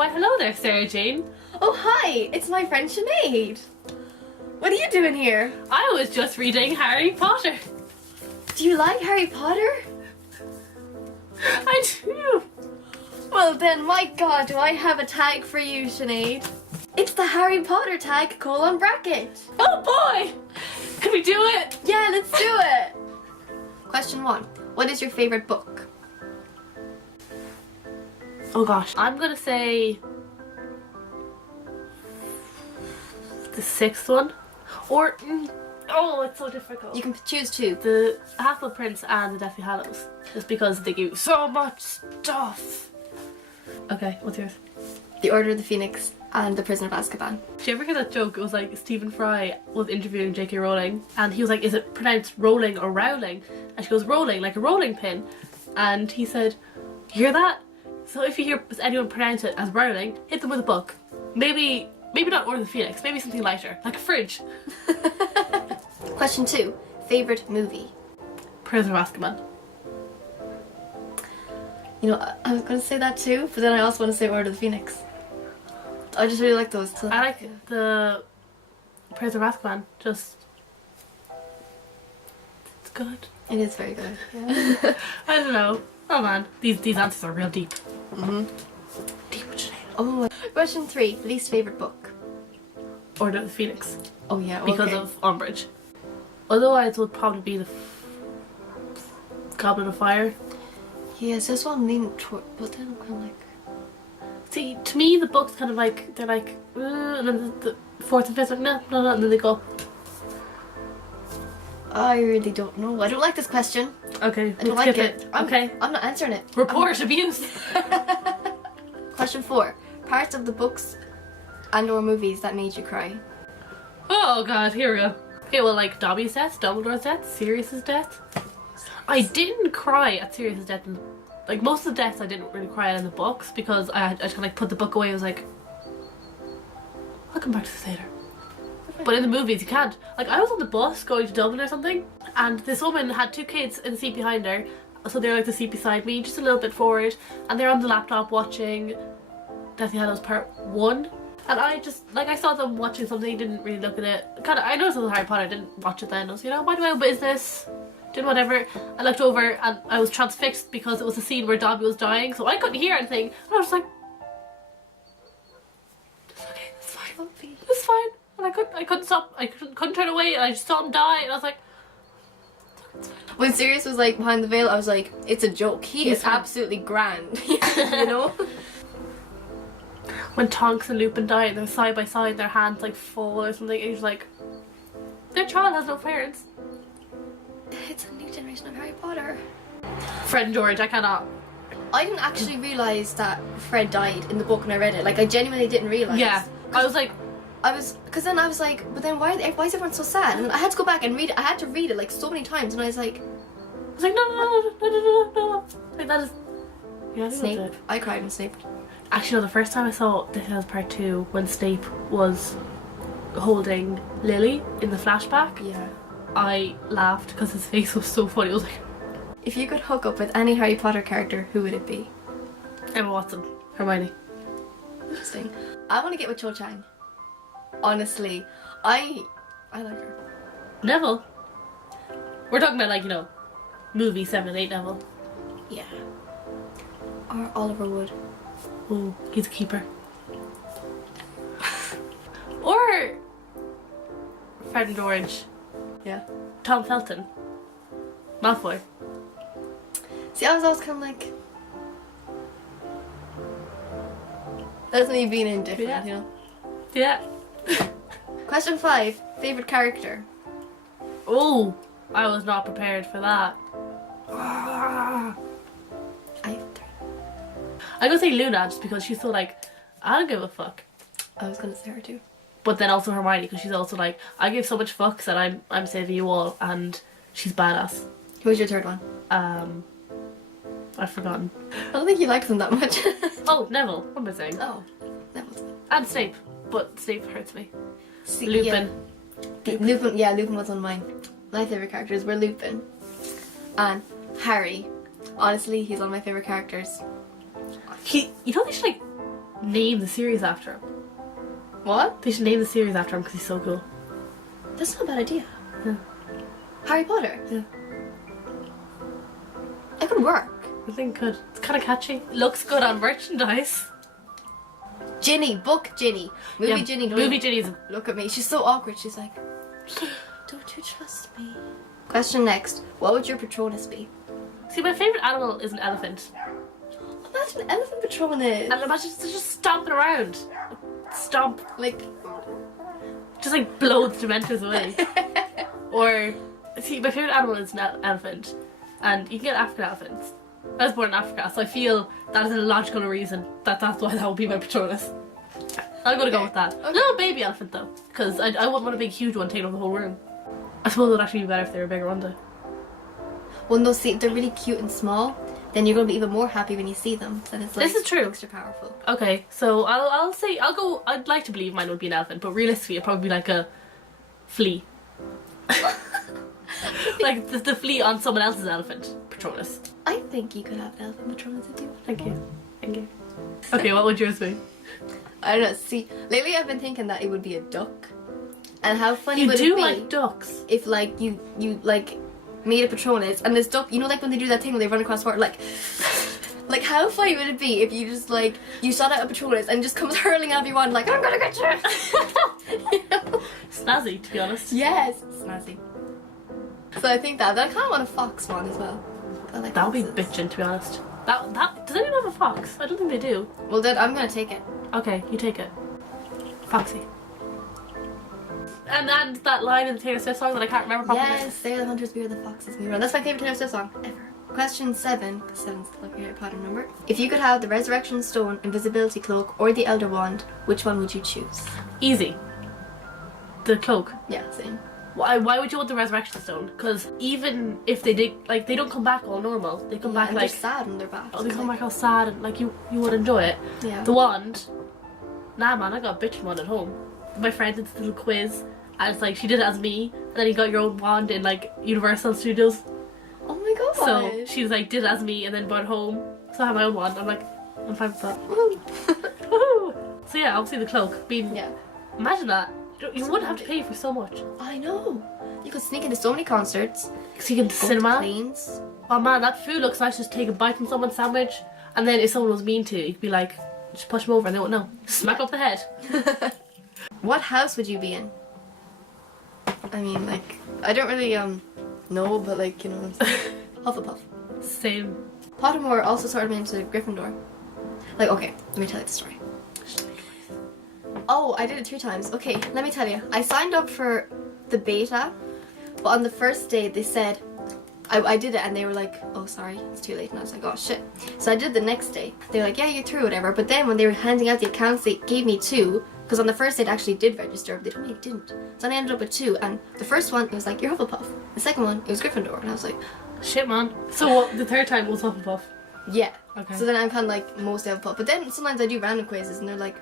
Why, hello there, Sarah Jane. Oh, hi! It's my friend Sinead. What are you doing here? I was just reading Harry Potter. Do you like Harry Potter? I do. Well then, my god, do I have a tag for you, Sinead. It's the Harry Potter tag : bracket. Oh boy! Can we do it? Yeah, let's do it! Question 1. What is your favourite book? Oh gosh. I'm gonna say the 6th one. Or, oh, it's so difficult. You can choose 2. The Half-Blood Prince and the Deathly Hallows. Just because they give you so much stuff. Okay, what's yours? The Order of the Phoenix and The Prisoner of Azkaban. Did you ever hear that joke? It was like Stephen Fry was interviewing J.K. Rowling and he was like, is it pronounced rolling or rowling? And she goes, rolling, like a rolling pin. And he said, you hear that? So if you hear anyone pronounce it as rowling, hit them with a book. Maybe not Order of the Phoenix, maybe something lighter, like a fridge. Question 2. Favourite movie? Prisoner of Azkaban. You know, I was going to say that too, but then I also want to say Order of the Phoenix. I just really like those. I like the Prisoner of Azkaban, just... It's good. It is very good. Yeah. I don't know. Oh man, these answers are real deep. Mm-hmm. Deep with Sinead. Oh. Question 3. Least favourite book? Order of the Phoenix. Oh yeah, Because okay. of Umbridge. Otherwise it would probably be the Goblet of Fire. Yes, this one leaning toward, but then I'm kind of like... See, to me the books kind of like, they're like, and then the 4th and 5th like, no, and then they go. I really don't know. I don't like this question. Okay, I don't like it. Okay. I'm not answering it. Report abuse. Question 4. Parts of the books and or movies that made you cry. Oh god, here we go. Okay, well, like Dobby's death, Dumbledore's death, Sirius's death. I didn't cry at Sirius's death. Like most of the deaths I didn't really cry at in the books because I kind of like put the book away. I was like, I'll come back to this later. But in the movies you can't. Like I was on the bus going to Dublin or something and this woman had 2 kids in the seat behind her. So they're like the seat beside me, just a little bit forward, and they're on the laptop watching Deathly Hallows Part 1. And I just, like, I saw them watching something, didn't really look at it. I noticed it was Harry Potter, didn't watch it then. I was, you know, mind my own business, doing whatever. I looked over and I was transfixed because it was a scene where Dobby was dying, so I couldn't hear anything. And I was like, it's okay, it's fine, it's fine. And I couldn't stop, I couldn't turn away, and I just saw him die, and I was like, it's fine. When Sirius was like behind the veil, I was like, it's a joke. He is absolutely grand. You know? When Tonks and Lupin die and they're side by side, their hands like fall or something, and you're like, their child has no parents. It's a new generation of Harry Potter. Fred and George, I cannot. I didn't actually realise that Fred died in the book when I read it. Like, I genuinely didn't realise. Yeah, I was like... Because then I was like, but then why is everyone so sad? And I had to go back and read it. I had to read it like so many times, and I was like... no. Like, that is... Yeah, I think Snape. that's it. I cried when Snape. Actually, no, the first time I saw This Is Part 2, when Snape was holding Lily in the flashback, Yeah. I laughed because his face was so funny. I was like... If you could hook up with any Harry Potter character, who would it be? Emma Watson. Hermione. Interesting. I want to get with Cho Chang. Honestly, I like her. Neville. We're talking about, like, you know, movie 7 and 8 Neville. Yeah. Or Oliver Wood. Ooh, he's a keeper. Or Fred and George. Yeah. Tom Felton. Malfoy. See, I was always kind of like... That's me being indifferent, Yeah. you know? Yeah. Question 5. Favourite character? Oh, I was not prepared for that. Ah. I have 3. I'm gonna say Luna just because she's so like, I don't give a fuck. I was gonna say her too. But then also Hermione because she's also like, I give so much fucks that I'm saving you all, and she's badass. Who's your 3rd one? I've forgotten. I don't think you like them that much. Oh, Neville. What am I saying? Oh, that was And Snape, but Snape hurts me. See, Lupin. Yeah. Lupin. Yeah, Lupin was one of mine. My favourite characters were Lupin and Harry. Honestly, he's one of my favourite characters. You know they should like name the series after him. What? They should name the series after him because he's so cool. That's not a bad idea. Yeah. Harry Potter? Yeah. It could work. I think it could. It's kind of catchy. Looks good on merchandise. Ginny, book Ginny. Movie Yeah, Ginny. Movie Ginny's. Look at me. She's so awkward. She's like, don't you trust me? Question next. What would your Patronus be? See, my favourite animal is an elephant. Imagine an elephant Patronus. And imagine just stomping around. Stomp. Like, Just like blow the Dementors away. Or, see, my favourite animal is an elephant. And you can get African elephants. I was born in Africa, so I feel that is a logical reason that's why that would be my Patronus. I'm gonna go with that. Okay. No, baby elephant though, because I wouldn't want a big huge one taking over the whole room. I suppose it would actually be better if they were a bigger one though. well, no, see, if they're really cute and small, then you're gonna be even more happy when you see them. Then it's like This is true. extra powerful. Okay, so I'd like to believe mine would be an elephant, but realistically it'd probably be like a flea. Like the flea on someone else's elephant. Patronus. I think you could have an elephant Patronus if you want. Thank you. Thank you. Okay, what would yours be? I don't know. See, lately I've been thinking that it would be a duck. And how funny You would do it be like ducks. if like you like made a Patronus and this duck, you know, like when they do that thing where they run across water, like how funny would it be if you just like you shot out a Patronus and it just comes hurling at everyone like I'm gonna get you. You know? Snazzy, to be honest. Yes, snazzy. So I think that I kind of want a fox one as well. I like That would be foxes. bitchin', to be honest. That does anyone have a fox? I don't think they do. Well, then I'm gonna take it. Okay, you take it. Foxy. And that line in the Taylor Swift song that I can't remember properly. Yes, they're the hunters, we are the foxes. We run. That's my favorite Taylor Swift song ever. Question 7, because 7's the lucky Harry Potter number. If you could have the Resurrection Stone, Invisibility Cloak, or the Elder Wand, which one would you choose? Easy. The cloak. Yeah, same. Why would you want the Resurrection Stone? Because even if they did, like, they don't come back all normal. They come back and like, they're sad when they're back. oh, they come back all sad and like you would enjoy it. Yeah. The wand, nah man, I got a bitchin' wand at home. My friend did this little quiz, and it's like she did it as me, and then you got your own wand in like Universal Studios. Oh my god. So she was like, did it as me, and then brought it home. So I have my own wand. I'm like, I'm fine with that. Woohoo! So yeah, obviously the cloak. Being, Yeah. imagine that. You wouldn't have to pay for so much. I know. You could sneak into so many concerts. So you can Go to cinema. planes. Oh man, that food looks nice. Just take a bite from someone's sandwich, and then if someone was mean to you, you'd be like, just push them over and they won't know. Smack up the head. What house would you be in? I mean, like, I don't really know, but like, you know what I'm saying. Hufflepuff. Same. Pottermore also started me into Gryffindor. Like, okay, let me tell you the story. Oh, I did it 2 times. Okay, let me tell you. I signed up for the beta, but on the first day they said, I did it and they were like, oh sorry, it's too late. And I was like, oh shit. So I did the next day. They were like, yeah, you're through, whatever. But then when they were handing out the accounts, they gave me 2, because on the first day it actually did register, but they told me it didn't. So I ended up with 2, and the first one, it was like, you're Hufflepuff. The second one, it was Gryffindor. And I was like, Shit, man. So what, the third time was Hufflepuff. yeah. Okay. So then I'm kind of like mostly Hufflepuff. But then sometimes I do random quizzes and they're like,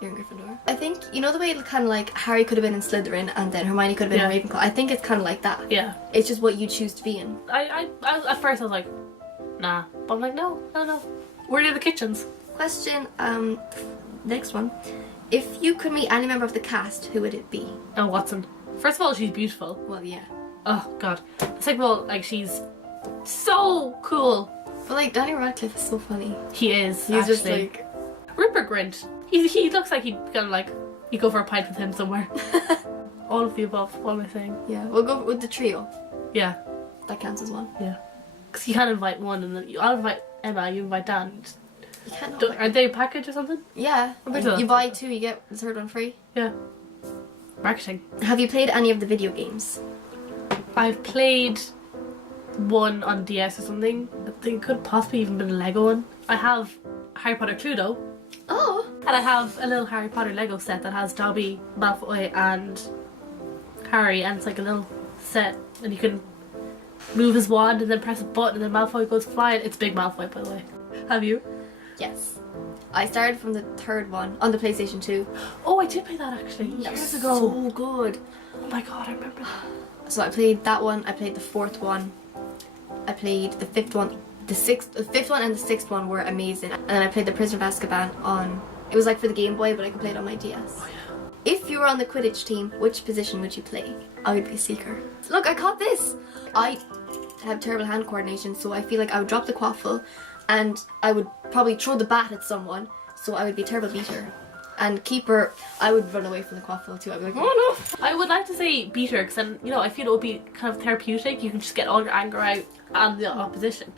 you're in Gryffindor. I think, you know the way kind of like Harry could have been in Slytherin and then Hermione could have been in Ravenclaw? I think it's kind of like that. Yeah. It's just what you choose to be in. I at first I was like, nah. But I'm like, no. We're near the kitchens. Question, next one. If you could meet any member of the cast, who would it be? Oh, Watson. First of all, she's beautiful. Well, yeah. Oh, God. Second of all, like, she's so cool. But like, Daniel Radcliffe is so funny. He is, He's just actually. like... Rupert Grint. He looks like he'd kind of like, you go for a pint with him somewhere. All of the above, what am I saying? Yeah, we'll go with the trio. Yeah. That counts as one. Yeah. Because you can't invite one and then, I'll invite Emma, you invite Dan. You can't Aren't they a package or something? Yeah. pretty sure You that's buy 2, you get the third one free. Yeah. Marketing. Have you played any of the video games? I've played one on DS or something. I think it could possibly even been a Lego one. I have Harry Potter Cluedo. Oh! And I have a little Harry Potter Lego set that has Dobby, Malfoy and Harry, and it's like a little set and you can move his wand and then press a button and then Malfoy goes flying. It's big Malfoy, by the way. Have you? Yes. I started from the 3rd one on the PlayStation 2. Oh, I did play that actually years ago. So good. Oh my god, I remember that. So I played that one, I played the 4th one, I played the 5th one, The fifth one and the sixth one were amazing. And then I played the Prisoner of Azkaban on, it was like for the Game Boy, but I could play it on my DS. Oh, yeah. If you were on the Quidditch team, which position would you play? I would be a seeker. Look, I caught this! I have terrible hand coordination, so I feel like I would drop the quaffle and I would probably throw the bat at someone, so I would be a terrible beater. And keeper, I would run away from the quaffle too. I'd be like, oh no! I would like to say beater, because then, you know, I feel it would be kind of therapeutic. You can just get all your anger out on the opposition.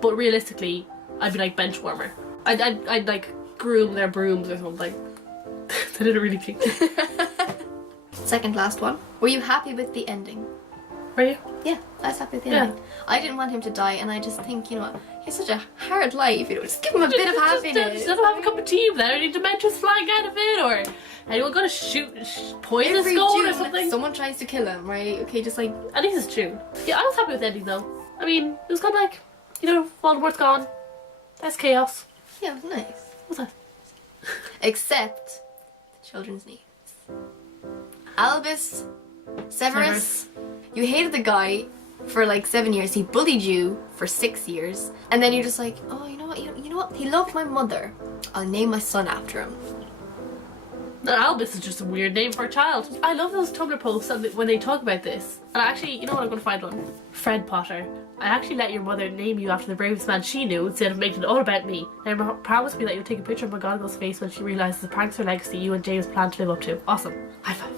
But realistically, I'd be like bench warmer. I'd like groom their brooms or something. That didn't really think. Second last one. Were you happy with the ending? Were you? Yeah, I was happy with the Yeah. ending. I didn't want him to die, and I just think, you know what, he has such a hard life, you know, just give him a bit of happiness. Just let him have a cup of tea without any dementors flying out of it, or anyone gonna shoot poison his Every skull June or something. someone tries to kill him, right? Okay, just like... At least it's June. Yeah, I was happy with the ending though. I mean, it was kind of like, you know, Voldemort's gone. That's chaos. Yeah, it was nice. What's that? Except the children's names. Albus, Severus. You hated the guy for like 7 years. He bullied you for 6 years. And then you're just like, oh, you know what? You know what? He loved my mother. I'll name my son after him. No, Albus is just a weird name for a child. I love those Tumblr posts when they talk about this. And actually, you know what, I'm going to find one. Fred Potter. I actually let your mother name you after the bravest man she knew instead of making it all about me. Now promise me that you'll take a picture of McGonagall's face when she realises the prankster legacy you and James plan to live up to. Awesome. High five.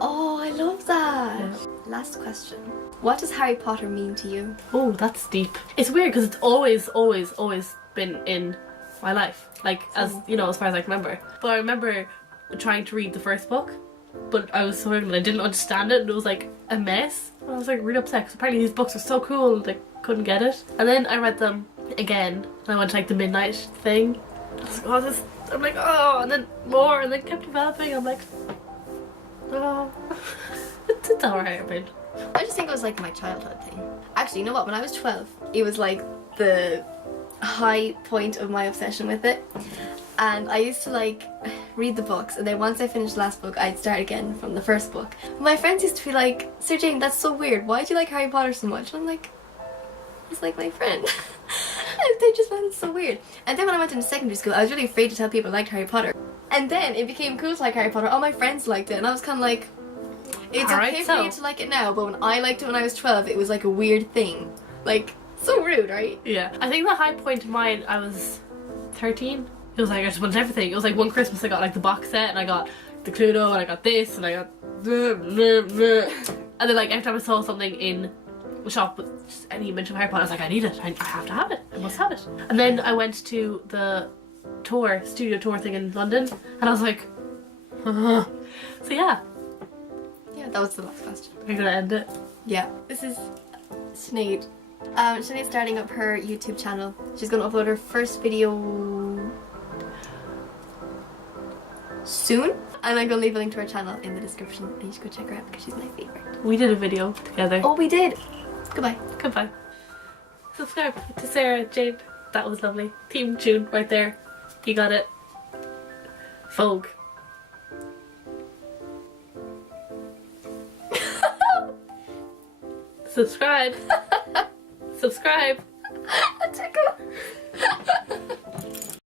Oh, I love that. Yeah. Last question. What does Harry Potter mean to you? Oh, that's deep. It's weird because it's always been in my life. Like, as you know, as far as I can remember. But I remember trying to read the first book, but I was so young and I didn't understand it, and it was like a mess. And I was like really upset because apparently these books are so cool, and I couldn't get it. And then I read them again, and I went to like the midnight thing. I was like, oh, this. I'm like, oh, and then more, and then kept developing. I'm like, oh, it's alright. I mean, I just think it was like my childhood thing. Actually, you know what? When I was 12, it was like the high point of my obsession with it. And I used to like read the books, and then once I finished the last book, I'd start again from the first book. My friends used to be like, Sir Jane, that's so weird. Why do you like Harry Potter so much? And I'm like, he's like my friend. And they just found it so weird. And then when I went into secondary school, I was really afraid to tell people I liked Harry Potter. And then it became cool to like Harry Potter. All my friends liked it, and I was kind of like, it's Alright, okay for you to like it now, but when I liked it when I was 12, it was like a weird thing. Like, so rude, right? yeah. I think the high point of mine, I was 13. It was like I just wanted everything. It was like one Christmas I got like the box set, and I got the Cluedo, and I got this, and I got and then like every time I saw something in a shop with just any image of Harry Potter, I was like, I need it. I have to have it. I must have it. And then I went to the studio tour thing in London, and I was like, so yeah. Yeah, that was the last question. We're gonna end it. Yeah. This is Sinead. Sinead's starting up her YouTube channel. She's gonna upload her first video soon. And I'm gonna leave a link to her channel in the description, and you should go check her out because she's my favorite. We did a video together. Oh, we did! Goodbye. Goodbye. Subscribe to Sarah Jane. That was lovely. Theme tune right there. You got it. Vogue. Subscribe. Subscribe. A tickle.